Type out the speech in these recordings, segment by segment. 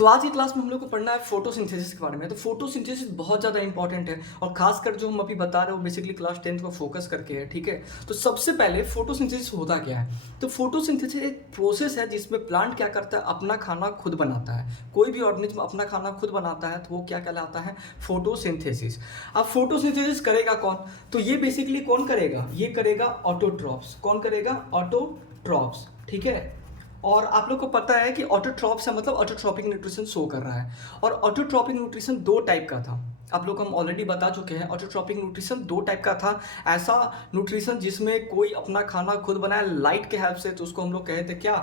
तो आज की क्लास में हम लोग को पढ़ना है फोटोसिंथेसिस के बारे में। तो फोटोसिंथेसिस बहुत ज़्यादा इंपॉर्टेंट है और खासकर जो हम अभी बता रहे हो बेसिकली क्लास 10th को फोकस करके है, ठीक है। तो सबसे पहले फोटोसिंथेसिस होता क्या है? तो फोटोसिंथेसिस एक प्रोसेस है जिसमें प्लांट क्या करता है, अपना खाना खुद बनाता है। कोई भी ऑर्गेनिज्म अपना खाना खुद बनाता है तो वो क्या कहलाता है? फोटोसिंथेसिस। अब फोटोसिंथेसिस करेगा कौन? तो ये बेसिकली कौन करेगा? ये करेगा ऑटोट्रॉप्स। कौन करेगा? ऑटोट्रॉप्स, ठीक है। और आप लोग को पता है कि ऑटोट्रॉप्स है मतलब ऑटोट्रॉपिक न्यूट्रिशन शो कर रहा है। और ऑटोट्रॉपिक न्यूट्रिशन दो टाइप का था, आप लोग को हम ऑलरेडी बता चुके हैं। ऑटोट्रॉपिक न्यूट्रिशन दो टाइप का था। ऐसा न्यूट्रिशन जिसमें कोई अपना खाना खुद बनाए लाइट के हेल्प से, तो उसको हम लोग कहे थे क्या?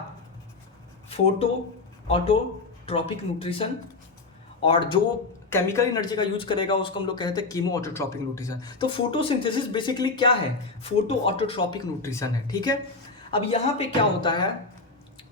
Photo autotrophic nutrition. और जो केमिकल एनर्जी का यूज करेगा उसको हम लोग कहते हैं कीमो ऑटोट्रॉपिक न्यूट्रिशन। तो फोटोसिंथेसिस बेसिकली क्या है? फोटो ऑटोट्रॉपिक न्यूट्रिशन है, ठीक है। अब यहाँ पे क्या होता है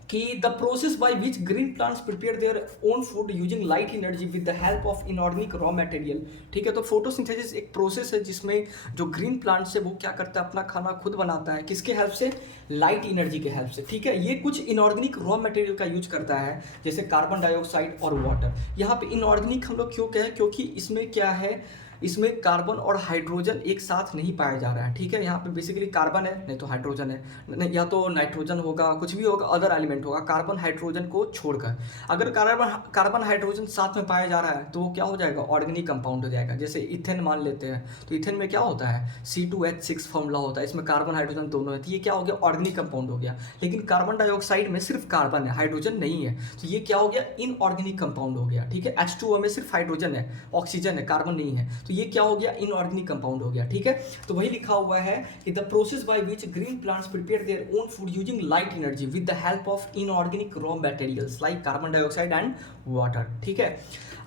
कि the process by which green plants prepare their own food using light energy with the help of inorganic raw material, ठीक है। तो फोटोसिंथेसिस एक प्रोसेस है जिसमें जो ग्रीन प्लांट्स है वो क्या करता है, अपना खाना खुद बनाता है। किसके हेल्प से? लाइट एनर्जी के हेल्प से, ठीक है। ये कुछ इनऑर्गेनिक रॉ मटेरियल का यूज करता है जैसे कार्बन डाइऑक्साइड और वाटर। यहाँ पे इनऑर्गेनिक हम लोग क्यों कहें? क्योंकि इसमें क्या है, इसमें कार्बन और हाइड्रोजन एक साथ नहीं पाया जा रहा है, ठीक है। यहाँ पे बेसिकली कार्बन है, नहीं तो हाइड्रोजन है, नहीं या तो नाइट्रोजन होगा, कुछ भी होगा, अदर एलिमेंट होगा कार्बन हाइड्रोजन को छोड़कर। अगर कार्बन हाइड्रोजन साथ में पाया जा रहा है तो वो क्या हो जाएगा? ऑर्गेनिक कंपाउंड हो जाएगा। जैसे इथेन मान लेते हैं, तो इथेन में क्या होता है? C2H6 फॉर्मूला होता है, इसमें कार्बन हाइड्रोजन दोनों है, तो ये क्या हो गया? ऑर्गेनिक कंपाउंड हो गया। लेकिन कार्बन डाइऑक्साइड में सिर्फ कार्बन है, हाइड्रोजन नहीं है, तो ये क्या हो गया? इनऑर्गेनिक कंपाउंड हो गया, ठीक है। H2O में सिर्फ हाइड्रोजन है, ऑक्सीजन है, कार्बन नहीं है, तो ये क्या हो गया? इनऑर्गेनिक कंपाउंड हो गया, ठीक है। तो वही लिखा हुआ है कि the process by which green plants prepare their own food using light energy with the help of inorganic raw materials like carbon dioxide and water, ठीक है।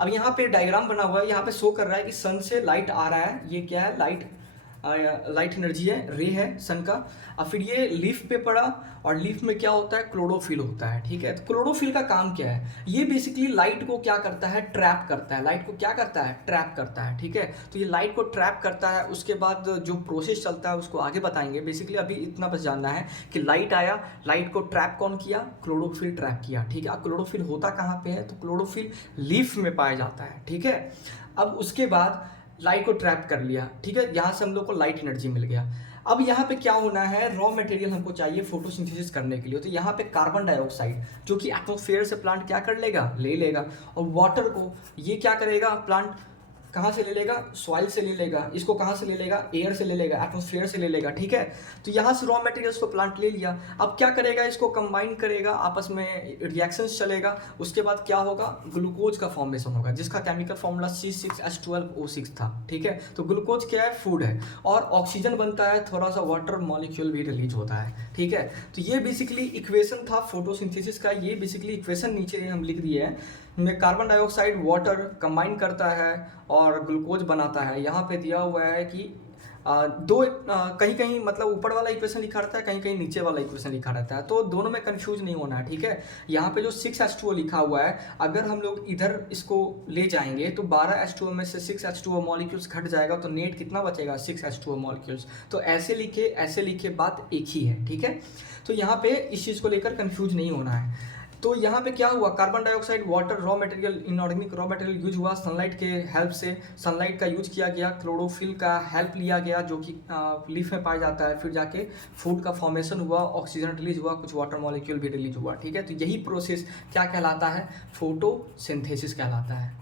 अब यहाँ पे डायग्राम बना हुआ है, यहाँ पे शो कर रहा है कि सन से लाइट आ रहा है, ये क्या है? लाइट एनर्जी है, रे है सन का। और फिर ये लीफ पे पड़ा और लीफ में क्या होता है? क्लोरोफिल होता है, ठीक है। तो क्लोरोफिल का काम क्या है? ये बेसिकली लाइट को क्या करता है? ट्रैप करता है। लाइट को क्या करता है? ट्रैप करता है, ठीक है। तो ये लाइट को ट्रैप करता है, उसके बाद जो प्रोसेस चलता है उसको आगे बताएंगे। बेसिकली अभी इतना बस जानना है कि लाइट आया, लाइट को ट्रैप कौन किया? क्लोरोफिल ट्रैप किया, ठीक है। अब क्लोरोफिल होता कहाँ पे है? तो क्लोरोफिल लीफ में पाया जाता है, ठीक है। अब उसके बाद लाइट को ट्रैप कर लिया, ठीक है, यहाँ से हम लोग को लाइट एनर्जी मिल गया। अब यहाँ पे क्या होना है? रॉ मटेरियल हमको चाहिए फोटोसिंथेसिस करने के लिए। तो यहाँ पे कार्बन डाइऑक्साइड जो कि एटमॉस्फेयर से प्लांट क्या कर लेगा? ले लेगा। और वाटर को ये क्या करेगा? प्लांट कहाँ से ले लेगा? सॉइल से ले लेगा। इसको कहाँ से ले लेगा? एयर से ले लेगा, एटमॉस्फेयर से ले लेगा, ठीक है। तो यहाँ से रॉ मटेरियल्स को प्लांट ले लिया। अब क्या करेगा? इसको कंबाइन करेगा, आपस में रिएक्शंस चलेगा। उसके बाद क्या होगा? ग्लूकोज का फॉर्मेशन होगा जिसका केमिकल फॉर्मूला C6H12O6 था, ठीक है। तो ग्लूकोज क्या है? फूड है। और ऑक्सीजन बनता है, थोड़ा सा वाटर मॉलिक्यूल भी रिलीज होता है, ठीक है। तो ये बेसिकली इक्वेशन था फोटोसिंथेसिस का। ये बेसिकली इक्वेशन नीचे हम लिख दिए हैं, में कार्बन डाइऑक्साइड वाटर कंबाइन करता है और ग्लूकोज बनाता है। यहाँ पे दिया हुआ है कि कहीं कहीं मतलब ऊपर वाला इक्वेशन लिखा रहता है, कहीं कहीं नीचे वाला इक्वेशन लिखा रहता है, तो दोनों में कंफ्यूज नहीं होना है, ठीक है। यहाँ पे जो 6H2O लिखा हुआ है, अगर हम लोग इधर इसको ले जाएंगे तो 12H2O में से 6H2O मॉलिक्यूल्स घट जाएगा, तो नेट कितना बचेगा? 6H2O molecules. तो ऐसे लिखे बात एक ही है, ठीक है। तो यहाँ पे इस चीज़ को लेकर कंफ्यूज नहीं होना है। तो यहाँ पे क्या हुआ? Carbon dioxide, water, raw material, inorganic raw material use हुआ सनलाइट के हेल्प से। सनलाइट का यूज किया गया, क्लोरोफिल का हेल्प लिया गया जो कि लीफ में पाया जाता है। फिर जाके फूड का फॉर्मेशन हुआ, ऑक्सीजन रिलीज हुआ, कुछ वाटर मॉलिक्यूल भी रिलीज हुआ, ठीक है। तो यही प्रोसेस क्या कहलाता है? फोटोसिंथेसिस कहलाता है,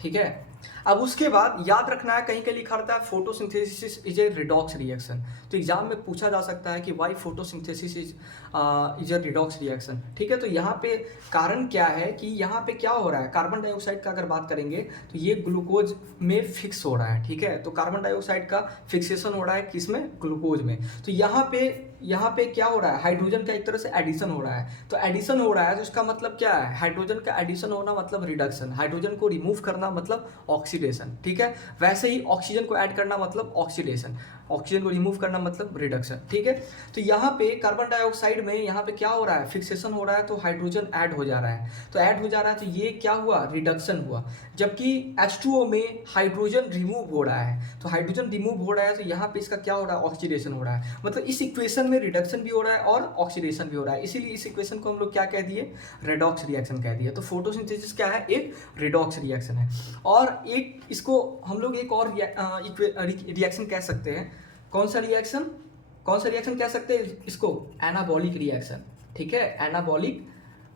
ठीक है। अब उसके बाद याद रखना है, कहीं कहीं लिखा रहता है photosynthesis is a redox reaction. तो एग्जाम में पूछा जा सकता है कि why photosynthesis is a redox reaction, ठीक है। तो यहाँ पे कारण क्या है कि यहाँ पे क्या हो रहा है? कार्बन डाइऑक्साइड का अगर बात करेंगे तो ये ग्लूकोज में फिक्स हो रहा है, ठीक है। तो कार्बन डाइऑक्साइड का फिक्सेशन हो रहा है किसमें? ग्लूकोज में। तो यहाँ पे क्या हो रहा है? हाइड्रोजन का एक तरह से एडिशन हो रहा है। तो एडिशन हो रहा है तो उसका मतलब क्या है? हाइड्रोजन का एडिशन होना मतलब रिडक्शन, हाइड्रोजन को रिमूव करना मतलब ऑक्सीडेशन, ठीक है। वैसे ही ऑक्सीजन को ऐड करना मतलब ऑक्सीडेशन। ऑक्सीजन को रिमूव करना मतलब रिडक्शन, ठीक है। तो यहाँ पे कार्बन डाइऑक्साइड में यहाँ पे क्या हो रहा है, फिक्सेशन हो रहा है, तो हाइड्रोजन ऐड हो जा रहा है, तो ऐड हो जा रहा है, तो ये क्या हुआ, रिडक्शन हुआ। जबकि H2O में हाइड्रोजन रिमूव हो रहा है, तो हाइड्रोजन रिमूव हो रहा है, तो यहाँ पे इसका क्या हो रहा है, ऑक्सीडेशन हो रहा है। मतलब इस इक्वेशन में रिडक्शन भी हो रहा है और ऑक्सीडेशन भी हो रहा है, इसीलिए इस इक्वेशन को हम लोग क्या कह दिए, रेडॉक्स रिएक्शन कह दिए। तो फोटोसिंथेसिस क्या है, एक रेडॉक्स रिएक्शन है। और एक इसको हम लोग एक और रिएक्शन कह सकते हैं। कौन सा रिएक्शन कह सकते हैं इसको, एनाबॉलिक रिएक्शन, ठीक है, एनाबॉलिक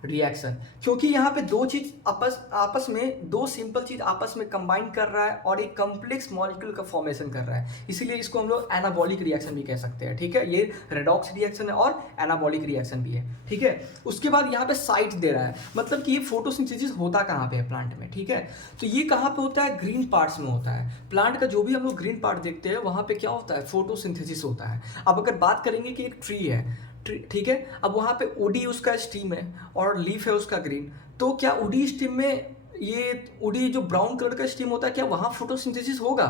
रिएक्शन। क्योंकि यहाँ पे दो चीज आपस में, दो सिंपल चीज आपस में कंबाइन कर रहा है और एक कॉम्प्लेक्स मॉलिक्यूल का फॉर्मेशन कर रहा है, इसीलिए इसको हम लोग एनाबॉलिक रिएक्शन भी कह सकते हैं, ठीक है। ये रेडॉक्स रिएक्शन है और एनाबॉलिक रिएक्शन भी है, ठीक है। उसके बाद यहाँ पे साइट दे रहा है, मतलब कि ये फोटोसिंथेसिस होता कहाँ पे है प्लांट में, ठीक है। तो ये कहाँ पे होता है, ग्रीन पार्ट्स में होता है। प्लांट का जो भी हम लोग ग्रीन पार्ट देखते हैं वहाँ पे क्या होता है, फोटोसिंथेसिस होता है। अब अगर बात करेंगे कि एक ट्री है, ठीक है, अब वहाँ पे ओडी उसका स्टीम है और लीफ है उसका ग्रीन, तो क्या ओडी स्टीम में, ये ओडी जो ब्राउन कलर का स्टीम होता है, क्या वहाँ फोटोसिंथेसिस होगा,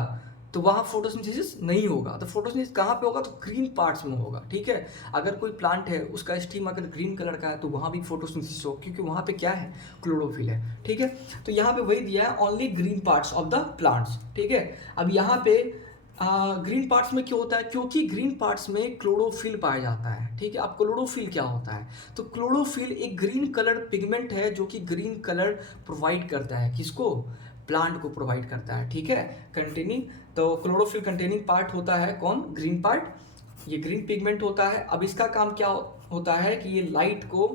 तो वहाँ फोटोसिंथेसिस नहीं होगा। तो फोटोसिंथेसिस कहाँ पे होगा, तो ग्रीन पार्ट्स में होगा, ठीक है। अगर कोई प्लांट है उसका स्टीम अगर ग्रीन कलर का है तो वहाँ भी फोटोसिंथेसिस हो, क्योंकि वहाँ पे क्या है, क्लोरोफिल है, ठीक है। तो यहाँ पे वही दिया है, only green parts of the plants, ठीक है। अब यहाँ पे ग्रीन पार्ट्स में क्यों होता है, क्योंकि ग्रीन पार्ट्स में क्लोरोफिल पाया जाता है, ठीक है। अब क्लोरोफिल क्या होता है, तो क्लोरोफिल एक ग्रीन कलर पिगमेंट है जो कि ग्रीन कलर प्रोवाइड करता है, किसको, प्लांट को प्रोवाइड करता है, ठीक है, कंटेनिंग। तो क्लोरोफिल कंटेनिंग पार्ट होता है कौन, ग्रीन पार्ट, ये ग्रीन पिगमेंट होता है। अब इसका काम क्या होता है कि ये लाइट को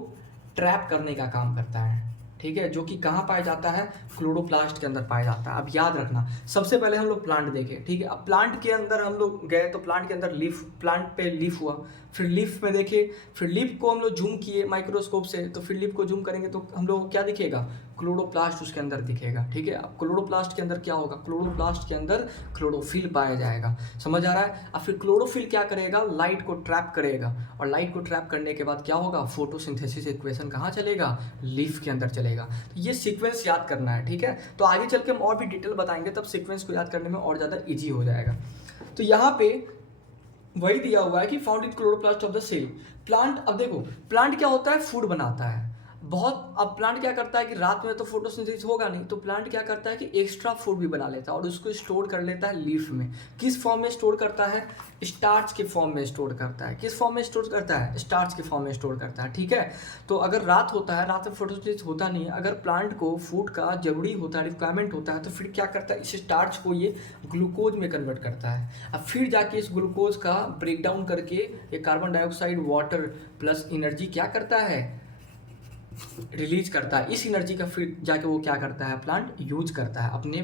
ट्रैप करने का काम करता है, ठीक है, जो कि कहाँ पाया जाता है, क्लोरोप्लास्ट के अंदर पाया जाता है। अब याद रखना, सबसे पहले हम लोग प्लांट देखें, ठीक है। अब प्लांट के अंदर हम लोग गए तो प्लांट के अंदर लीफ, प्लांट पे लीफ हुआ, फिर लीफ में देखे, फिर लीफ को हम लोग जूम किए माइक्रोस्कोप से, तो फिर लीफ को जूम करेंगे तो हम लोग को क्या दिखेगा, क्लोरोप्लास्ट उसके अंदर दिखेगा, ठीक है। अब क्लोरोप्लास्ट के अंदर क्या होगा, क्लोरोप्लास्ट के अंदर क्लोरोफिल पाया जाएगा, समझ आ रहा है। अब फिर क्लोरोफिल क्या करेगा, लाइट को ट्रैप करेगा, और लाइट को ट्रैप करने के बाद क्या होगा, फोटोसिंथेसिस इक्वेशन कहाँ चलेगा, लीफ के अंदर चलेगा। तो ये सीक्वेंस याद करना है, ठीक है। तो आगे चल के हम और भी डिटेल बताएंगे, तब सीक्वेंस को याद करने में और ज़्यादा ईजी हो जाएगा। तो यहाँ पे वही दिया हुआ है कि found in chloroplast of the cell plant. अब देखो प्लांट क्या होता है, फूड बनाता है बहुत। अब प्लांट क्या करता है कि रात में तो फोटोसिंथेसिस होगा नहीं, तो प्लांट क्या करता है कि एक्स्ट्रा फूड भी बना लेता है और उसको स्टोर कर लेता है लीफ में। किस फॉर्म में स्टोर करता है, स्टार्च के फॉर्म में स्टोर करता है। किस फॉर्म में स्टोर करता है, स्टार्च के फॉर्म में स्टोर करता है, ठीक है। तो अगर रात होता है, रात में फोटोसिंथेसिस होता नहीं है, अगर प्लांट को फूड का जरूरी होता है, रिक्वायरमेंट होता है, तो फिर क्या करता है, इस स्टार्च को ये ग्लूकोज में कन्वर्ट करता है। अब फिर जाके इस ग्लूकोज का ब्रेक डाउन करके ये carbon dioxide, water plus energy क्या करता है, रिलीज करता है। इस एनर्जी का फिर जाके वो क्या करता है, प्लांट यूज करता है अपने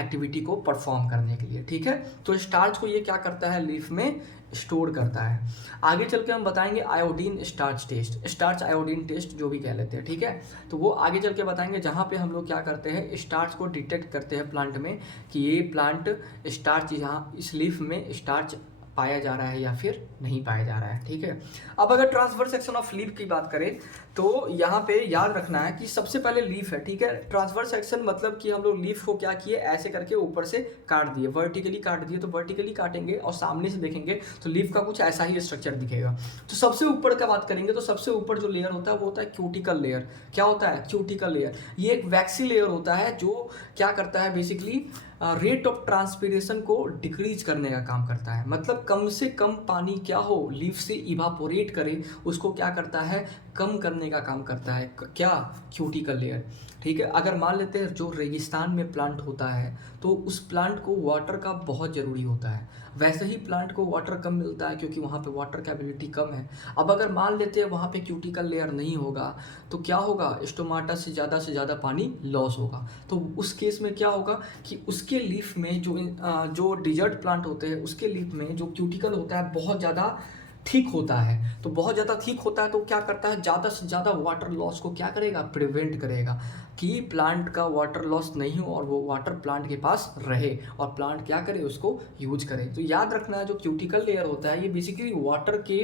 एक्टिविटी को परफॉर्म करने के लिए, ठीक है। तो स्टार्च को ये क्या करता है, लीफ में स्टोर करता है। आगे चल के हम बताएंगे iodine starch test, starch iodine test जो भी कह लेते हैं, ठीक है। तो वो आगे चल के बताएंगे, जहाँ पे हम लोग क्या करते हैं, स्टार्च को डिटेक्ट करते हैं प्लांट में कि ये प्लांट स्टार्च, यहाँ इस लीफ में स्टार्च पाया जा रहा है या फिर नहीं पाया जा रहा है, ठीक है। अब अगर ट्रांसफर सेक्शन ऑफ लीफ की बात करें तो यहाँ पे याद रखना है कि सबसे पहले लीफ है, ठीक है। ट्रांसफर सेक्शन मतलब कि हम लोग लीफ को क्या किए, ऐसे करके ऊपर से काट दिए, वर्टिकली काट दिए। तो वर्टिकली काटेंगे और सामने से देखेंगे तो लीफ का कुछ ऐसा ही स्ट्रक्चर दिखेगा। तो सबसे ऊपर का बात करेंगे तो सबसे ऊपर जो लेयर होता है वो होता है क्यूटिकल लेयर। क्या होता है, क्यूटिकल लेयर। ये एक वैक्सी लेयर होता है जो क्या करता है, बेसिकली रेट ऑफ ट्रांसपीरेशन को डिक्रीज करने का काम करता है। मतलब कम से कम पानी क्या हो, लीफ से इवापोरेट करे, उसको क्या करता है, कम करने का काम करता है। क्या, क्यूटिकल लेयर, ठीक है। अगर मान लेते हैं जो रेगिस्तान में प्लांट होता है तो उस प्लांट को वाटर का बहुत ज़रूरी होता है, वैसे ही प्लांट को वाटर कम मिलता है क्योंकि वहाँ पे वाटर कैपेबिलिटी कम है। अब अगर मान लेते हैं वहाँ पे क्यूटिकल लेयर नहीं होगा तो क्या होगा, स्टोमाटा से ज़्यादा पानी लॉस होगा। तो उस केस में क्या होगा कि उसके लीफ में जो डिजर्ट प्लांट होते हैं उसके लीफ में जो क्यूटिकल होता है बहुत ज़्यादा थिक होता है। तो बहुत ज़्यादा थिक होता है तो क्या करता है, ज़्यादा से ज़्यादा वाटर लॉस को क्या करेगा, प्रिवेंट करेगा कि प्लांट का वाटर लॉस नहीं हो और वो वाटर प्लांट के पास रहे और प्लांट क्या करे, उसको यूज करे। तो याद रखना है जो क्यूटिकल लेयर होता है ये बेसिकली वाटर के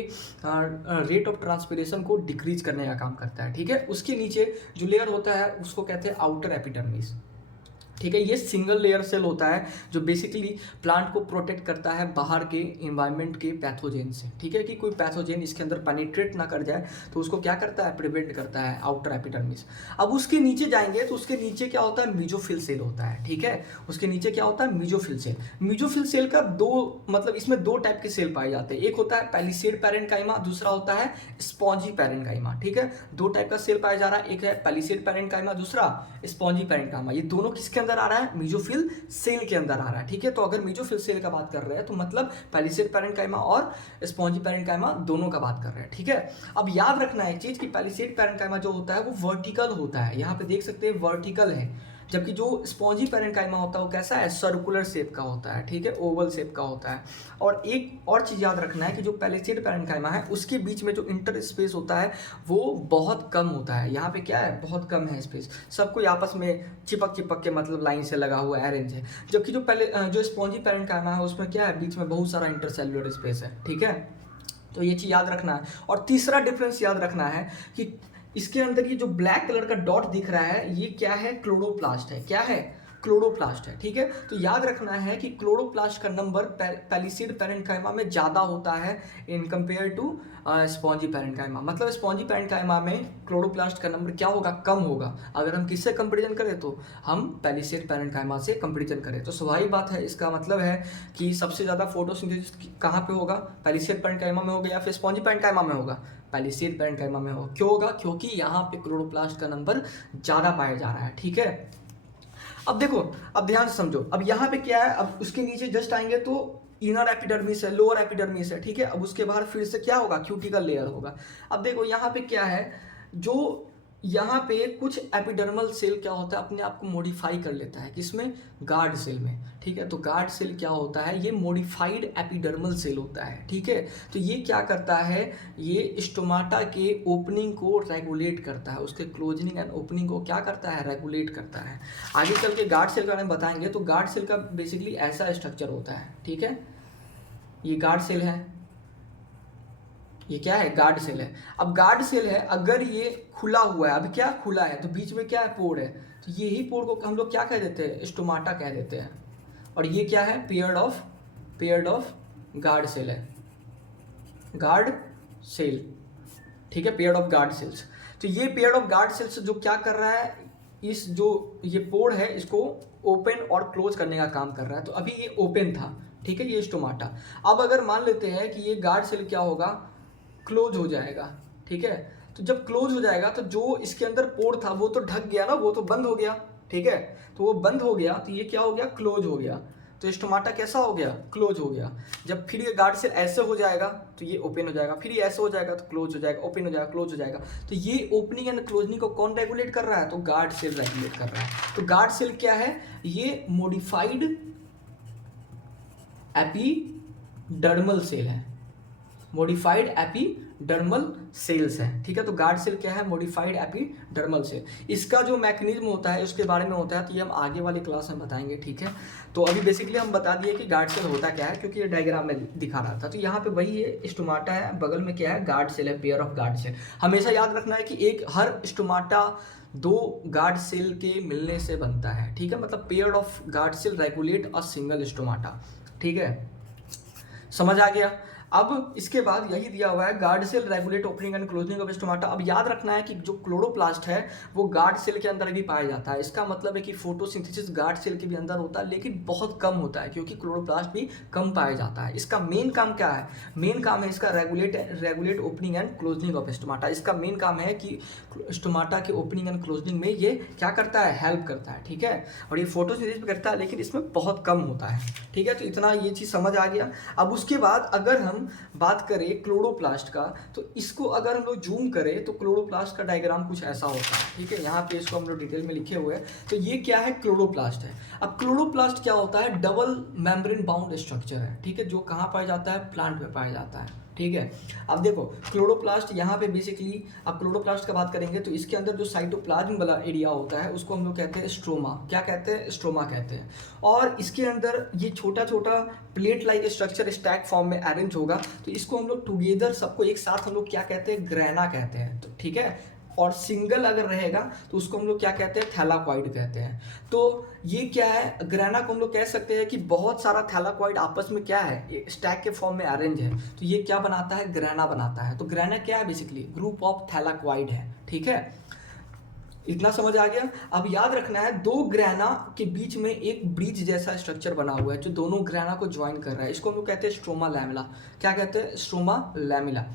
रेट ऑफ ट्रांसपिरेशन को डिक्रीज करने का काम करता है, ठीक है। उसके नीचे जो लेयर होता है उसको कहते हैं आउटर एपिडर्मिस। ठीक है। ये सिंगल लेयर सेल होता है जो बेसिकली प्लांट को प्रोटेक्ट करता है बाहर के इन्वायरमेंट के पैथोजेन से, ठीक है, कि कोई पैथोजेन इसके अंदर पेनिट्रेट ना कर जाए, तो उसको क्या करता है, प्रिवेंट करता है आउटर एपिडर्मिस। अब उसके नीचे जाएंगे तो उसके नीचे क्या होता है, मीजोफिल सेल होता है, ठीक है। उसके नीचे क्या होता है, मीजोफिल सेल। मीजोफिल सेल का इसमें दो टाइप के सेल पाए जाते हैं, एक होता है पैलिसेड पैरेन्काइमा, दूसरा होता है स्पॉन्जी पैरेन्काइमा, ठीक है। दो टाइप का सेल पाया जा रहा है, एक है पैलिसेड पैरेन्काइमा, दूसरा स्पॉन्जी पैरेन्काइमा। ये दोनों किसके अंदर आ रहा है, मीजोफिल सेल के अंदर आ रहा है, ठीक है। तो अगर मीजोफिल सेल का बात कर रहे हैं तो मतलब पैलिसेड पैरेन्काइमा और स्पॉन्जी पैरेन्काइमा दोनों का बात कर रहे हैं, ठीक है। अब याद रखना है एक चीज कि पैलिसेड पैरेन्काइमा जो होता है वो वर्टिकल होता है, यहाँ पे देख सकते हैं वर्टिकल है, जबकि जो स्पॉन्जी पैरेन्काइमा होता है वो कैसा है, सर्कुलर शेप का होता है, ठीक है, ओवल शेप का होता है। और एक और चीज़ याद रखना है कि जो पैलिसेड पैरेन्काइमा है उसके बीच में जो इंटर स्पेस होता है वो बहुत कम होता है। यहाँ पे क्या है, बहुत कम है स्पेस, सब कोई आपस में चिपक के मतलब लाइन से लगा हुआ अरेंज है। जबकि जो स्पॉन्जी पैरेन्काइमा है उसमें क्या है, बीच में बहुत सारा इंटरसेल्युलर स्पेस है, ठीक है। तो ये चीज़ याद रखना है। और तीसरा डिफरेंस याद रखना है कि इसके अंदर ये जो ब्लैक कलर का डॉट दिख रहा है ये क्या है, क्लोरोप्लास्ट है, क्या है, क्लोरोप्लास्ट है, ठीक है। तो याद रखना है कि क्लोरोप्लास्ट का नंबर पैलिसेड पैरेन्काइमा में ज़्यादा होता है in compare to spongy parenchyma. मतलब स्पॉन्जी पैरेन्काइमा में क्लोरोप्लास्ट का नंबर क्या होगा, कम होगा। अगर हम किससे कंपेरिजन करें तो हम पैलिसेड पैरेन्काइमा से कंपेरिजन करें, तो स्वाभाविक बात है, इसका मतलब है कि सबसे ज़्यादा फोटोसिंथेसिस कहाँ पे होगा, पैलिसेड पैरेन्काइमा में होगा या फिर स्पॉन्जी पैरेन्काइमा में होगा, पैलिसेड पैरेन्काइमा में होगा। क्यों होगा, क्योंकि यहाँ पे क्लोरोप्लास्ट का नंबर ज़्यादा पाया जा रहा है, ठीक है। अब देखो, अब ध्यान से समझो, अब यहाँ पे क्या है, अब उसके नीचे जस्ट आएंगे तो इनर एपिडर्मिस है, लोअर एपिडर्मिस है, ठीक है। अब उसके बाहर फिर से क्या होगा, क्यूटिकल लेयर होगा। अब देखो यहाँ पे क्या है, जो यहाँ पे कुछ एपिडर्मल सेल क्या होता है, अपने आप को मॉडिफाई कर लेता है, किसमें, गार्ड सेल में, ठीक है। तो गार्ड सेल क्या होता है, ये मॉडिफाइड एपिडर्मल सेल होता है, ठीक है। तो ये क्या करता है, ये स्टोमाटा के ओपनिंग को रेगुलेट करता है, उसके क्लोजनिंग एंड ओपनिंग को क्या करता है, रेगुलेट करता है। आगे चल के गार्ड सेल का बारे में बताएंगे। तो गार्ड सेल का बेसिकली ऐसा स्ट्रक्चर होता है, ठीक है। ये गार्ड सेल है, ये क्या है, गार्ड सेल है। अब गार्ड सेल है, अगर ये खुला हुआ है, अब क्या खुला है, तो बीच में क्या है, पोर है, तो यही पोर को हम लोग क्या कह देते हैं, स्टोमाटा कह देते हैं। और ये क्या है, पेयर्ड ऑफ गार्ड सेल है, गार्ड सेल, ठीक है, पेयर्ड ऑफ गार्ड सेल्स। तो ये पेयर्ड ऑफ गार्ड सेल्स जो क्या कर रहा है, इस जो ये पोर है इसको ओपन और क्लोज करने का काम कर रहा है। तो अभी ये ओपन था, ठीक है, ये स्टोमाटा। अब अगर मान लेते हैं कि ये गार्ड सेल क्या होगा, क्लोज हो जाएगा, ठीक है। तो जब क्लोज हो जाएगा तो जो इसके अंदर पोर था वो तो ढक गया ना, वो तो बंद हो गया, ठीक है। तो वो बंद हो गया तो ये क्या हो गया, क्लोज हो गया। तो स्टोमाटा कैसा हो गया, क्लोज हो गया। जब फिर ये गार्ड सेल ऐसे हो जाएगा तो ये ओपन हो जाएगा, फिर ये ऐसे हो जाएगा तो क्लोज हो जाएगा, ओपन हो जाएगा, क्लोज हो जाएगा। तो ये ओपनिंग एंड क्लोजनिंग को कौन रेगुलेट कर रहा है, तो गार्ड सेल रेगुलेट कर रहा है। तो गार्ड सेल क्या है, ये मॉडिफाइड एपिडर्मल सेल है, मॉडिफाइड एपिडर्मल सेल्स है, ठीक है। तो गार्ड सेल क्या है, मॉडिफाइड एपिडर्मल सेल। इसका जो मैकेनिज्म होता है उसके बारे में होता है, तो ये हम आगे वाली क्लास में बताएंगे, ठीक है। तो अभी बेसिकली हम बता दिए कि गार्ड सेल होता क्या है, क्योंकि ये डायग्राम में दिखा रहा था। तो यहाँ पे वही है, स्टोमाटा है, बगल में क्या है, गार्ड सेल है, पेयर ऑफ गार्ड सेल। हमेशा याद रखना है कि हर स्टोमाटा दो गार्ड सेल के मिलने से बनता है, ठीक है। मतलब pair of guard cell regulate a single stomata, ठीक है, समझ आ गया। अब इसके बाद यही दिया हुआ है, guard cell regulate opening and closing of stomata. अब याद रखना है कि जो क्लोरोप्लास्ट है वो गार्ड सेल के अंदर भी पाया जाता है। इसका मतलब है कि फोटोसिंथेसिस गार्ड सेल के भी अंदर होता है, लेकिन बहुत कम होता है, क्योंकि क्लोरोप्लास्ट भी कम पाया जाता है। इसका मेन काम क्या है, मेन काम है इसका regulate opening and closing of stomata. इसका मेन काम है कि स्टोमाटा के ओपनिंग एंड क्लोजिंग में ये क्या करता है, हेल्प करता है, ठीक है। और ये फोटोसिंथेसिस भी करता है, लेकिन इसमें बहुत कम होता है, ठीक है। तो इतना ये चीज़ समझ आ गया। अब उसके बाद अगर हम बात करें क्लोरोप्लास्ट का, तो इसको अगर हम लोग जूम करें तो क्लोरोप्लास्ट का डायग्राम कुछ ऐसा होता है, ठीक है। यहाँ पे इसको हम लोग डिटेल में लिखे हुए हैं। तो ये क्या है, क्लोरोप्लास्ट है। अब क्लोरोप्लास्ट क्या होता है, डबल मेम्ब्रेन बाउंड स्ट्रक्चर है, ठीक है, जो कहाँ पाया जाता है, प्लांट में पाया जाता है, ठीक है। अब देखो क्लोरोप्लास्ट यहाँ पे बेसिकली, अब क्लोरोप्लास्ट का बात करेंगे तो इसके अंदर जो साइटोप्लाज्म वाला एरिया होता है उसको हम लोग कहते हैं स्ट्रोमा। क्या कहते हैं, स्ट्रोमा कहते हैं। और इसके अंदर ये छोटा छोटा plate like structure stack form में अरेंज होगा, तो इसको हम लोग टुगेदर सबको एक साथ हम लोग क्या कहते हैं, ग्रेना कहते हैं, तो ठीक है। और सिंगल अगर रहेगा तो उसको हम लोग क्या कहते हैं, थैलाकॉइड कहते हैं। तो ये क्या है, ग्रेना को हम लोग कह सकते हैं कि बहुत सारा थैलाकॉइड आपस में क्या है, स्टैक के फॉर्म में अरेंज है, तो ये क्या बनाता है, ग्रेना बनाता है। तो ग्रेना क्या है, बेसिकली ग्रुप ऑफ थैलाकॉइड है, ठीक है, इतना समझ आ गया। अब याद रखना है, दो ग्रेना के बीच में एक ब्रिज जैसा स्ट्रक्चर बना हुआ है जो दोनों ग्रेना को ज्वाइन कर रहा है, इसको हम लोग कहते हैं स्ट्रोमा लैमेला। क्या कहते हैं, स्ट्रोमा लैमेला।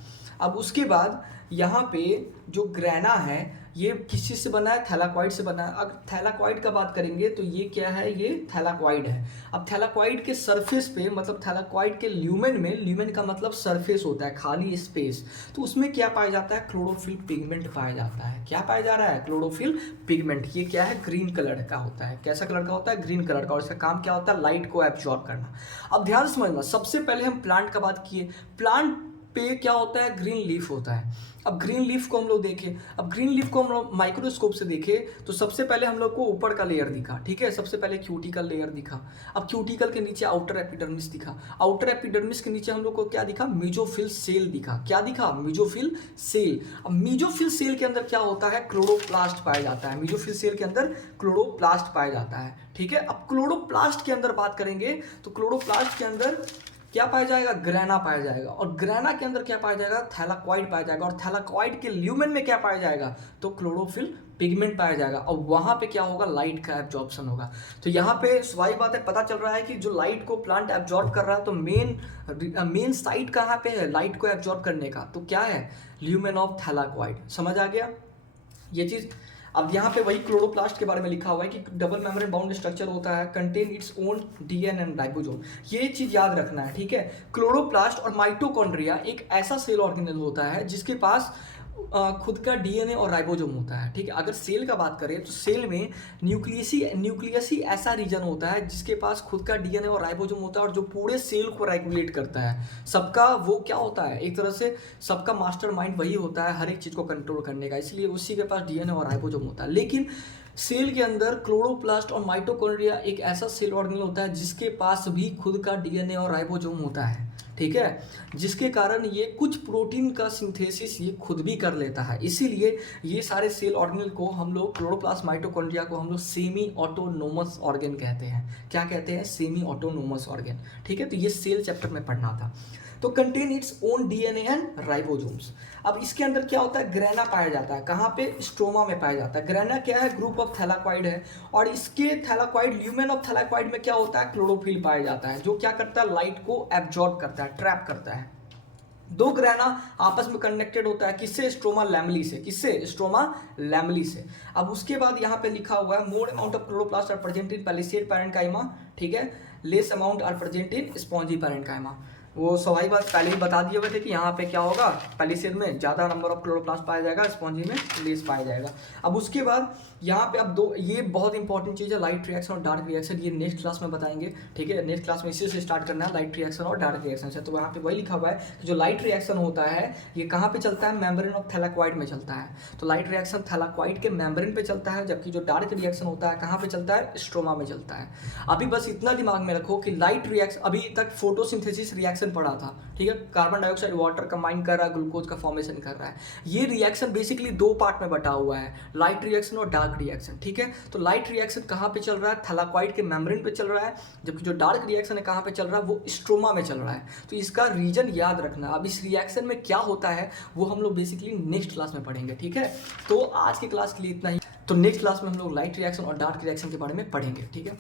अब उसके बाद यहाँ पे जो ग्रेना है ये किस चीज़ से बना है, थैलाकॉइड से बना है। अब थैलाकॉइड का बात करेंगे तो ये क्या है, ये थैलाकॉइड है। अब थैलाकॉइड के सरफेस पे, मतलब थैलाकॉइड के ल्यूमेन में, ल्यूमेन का मतलब सरफेस होता है, खाली स्पेस, तो उसमें क्या पाया जाता है, क्लोरोफिल पिगमेंट पाया जाता है। क्या पाया जा रहा है, क्लोरोफिल पिगमेंट। ये क्या है, ग्रीन कलर का होता है। कैसा कलर का होता है, ग्रीन कलर का, और इसका काम क्या होता है, लाइट को एब्जॉर्ब करना। अब ध्यान से समझना, सबसे पहले हम प्लांट का बात किए, प्लांट पे क्या होता है, ग्रीन लीफ होता है। अब ग्रीन लीफ को हम लोग देखें, अब ग्रीन लीफ को हम लोग माइक्रोस्कोप से देखें तो सबसे पहले हम लोग को ऊपर का लेयर दिखा, ठीक है, सबसे पहले क्यूटिकल लेयर दिखा। अब क्यूटिकल के नीचे आउटर एपिडर्मिस दिखा, आउटर एपिडर्मिस के नीचे हम लोग को क्या दिखा, मेसोफिल सेल दिखा। क्या दिखा, मेसोफिल सेल। अब मेसोफिल सेल के अंदर क्या होता है, क्लोरोप्लास्ट पाया जाता है। मेसोफिल सेल के अंदर क्लोरोप्लास्ट पाया जाता है, ठीक है। अब क्लोरोप्लास्ट के अंदर बात करेंगे तो क्लोरोप्लास्ट के अंदर क्या पाया जाएगा, ग्रेना पाया जाएगा, और ग्रेना के अंदर क्या पाया जाएगा, थैलाकॉइड पाया जाएगा, और थैलाकॉइड के ल्यूमेन में क्या पाया जाएगा, तो क्लोरोफिल पिगमेंट पाया जाएगा। और वहां पे क्या होगा, लाइट का एब्जॉर्प्शन होगा। तो यहाँ पे स्वाभाविक बात है, पता चल रहा है कि जो लाइट को प्लांट एब्जॉर्ब कर रहा है, तो मेन साइट कहाँ पे है लाइट को एब्जॉर्ब करने का, तो क्या है, ल्यूमेन ऑफ थैलाकॉइड। समझ आ गया ये चीज। अब यहाँ पे वही क्लोरोप्लास्ट के बारे में लिखा हुआ है कि डबल मेम्ब्रेन बाउंड स्ट्रक्चर होता है, contain its own DNA and ribosome. ये चीज याद रखना है, ठीक है। क्लोरोप्लास्ट और माइटोकॉन्ड्रिया एक ऐसा सेल ऑर्गेनेल होता है जिसके पास खुद का डीएनए और राइबोसोम होता है, ठीक है। अगर सेल का बात करें तो सेल में न्यूक्लियस ही ऐसा रीजन होता है जिसके पास खुद का डीएनए और राइबोसोम होता है, और जो पूरे सेल को रेगुलेट करता है। सबका वो क्या होता है, एक तरह से सबका मास्टरमाइंड वही होता है, हर एक चीज को कंट्रोल करने का, इसलिए उसी के पास डीएनए और राइबोसोम होता है। लेकिन सेल के अंदर क्लोरोप्लास्ट और माइटोकॉन्ड्रिया एक ऐसा सेल ऑर्गेनेल होता है जिसके पास भी खुद का डीएनए और राइबोसोम होता है, ठीक है, जिसके कारण ये कुछ प्रोटीन का सिंथेसिस ये खुद भी कर लेता है। इसीलिए ये सारे सेल ऑर्गेनेल को हम लोग, क्लोरोप्लास्ट माइटोकॉन्ड्रिया को हम लोग सेमी ऑटोनोमस ऑर्गेन कहते हैं। क्या कहते हैं, सेमी ऑटोनोमस ऑर्गेन, ठीक है। तो ये सेल चैप्टर में पढ़ना था। तो contain its own DNA and ribosomes. अब इसके अंदर क्या होता है, ग्रेना पाया जाता है। कहाँ पे, स्ट्रोमा में पाया जाता है। ग्रेना क्या है, ग्रुप ऑफ थैलाकॉइड है, और इसके थैलाकॉइड, ल्यूमेन ऑफ थैलाकॉइड में क्या होता है, क्लोरोफिल पाया जाता है, जो क्या करता है, लाइट को एब्जॉर्ब करता है, ट्रैप करता है। दो ग्रेना आपस में कनेक्टेड होता है, किससे, स्ट्रोमा लैमेली से। किससे, स्ट्रोमा लैमेली से। अब उसके बाद यहाँ पे लिखा हुआ है, more amount of chloroplast are present in palisade parenchyma, ठीक है, less amount are present in spongy parenchyma. वो स्वाभाविक बात पहले ही बता दिए हुए थे कि यहाँ पे क्या होगा, पैलिसेड में ज़्यादा नंबर ऑफ क्लोरोप्लास्ट पाया जाएगा, स्पॉन्जी में लेस पाया जाएगा। अब उसके बाद यहाँ पे अब दो, ये बहुत इंपॉर्टेंट चीज़ है, लाइट रिएक्शन और डार्क रिएक्शन, ये नेक्स्ट क्लास में बताएंगे, ठीक है। नेक्स्ट क्लास में इसी से स्टार्ट करना है, लाइट रिएक्शन और डार्क रिएक्शन से। तो वहाँ पे वही लिखा हुआ है कि जो लाइट रिएक्शन होता है ये कहाँ पे चलता है, मेम्ब्रेन ऑफ थैलाकॉइड में चलता है। तो लाइट रिएक्शन थैलाकॉइड के मेम्ब्रेन पे चलता है, जबकि जो डार्क रिएक्शन होता है कहाँ पे चलता है, स्ट्रोमा में चलता है। अभी बस इतना दिमाग में रखो कि लाइट रिएक्शन, अभी तक फोटोसिंथेसिस रिएक्शन पढ़ा था, ठीक है, कार्बन डाइऑक्साइड वाटर कंबाइन कर रहा है, ग्लूकोज का फॉर्मेशन कर रहा है। ये रिएक्शन बेसिकली दो पार्ट में बटा हुआ है, लाइट रिएक्शन और डार्क रिएक्शन, ठीक है। तो लाइट रिएक्शन कहाँ पे चल रहा है, थैलाकॉइड के मेम्ब्रेन पे चल रहा है, जबकि जो डार्क रिएक्शन है कहाँ पे चल रहा है, वो स्ट्रोमा में चल रहा है। तो इसका रीजन याद रखना। अब इस रिएक्शन में क्या होता है वो हम लोग बेसिकली नेक्स्ट क्लास में पढ़ेंगे, ठीक है। तो आज की क्लास के लिए इतना ही। तो नेक्स्ट क्लास में हम लोग लाइट रिएक्शन और डार्क रिएक्शन के बारे में पढ़ेंगे, ठीक है।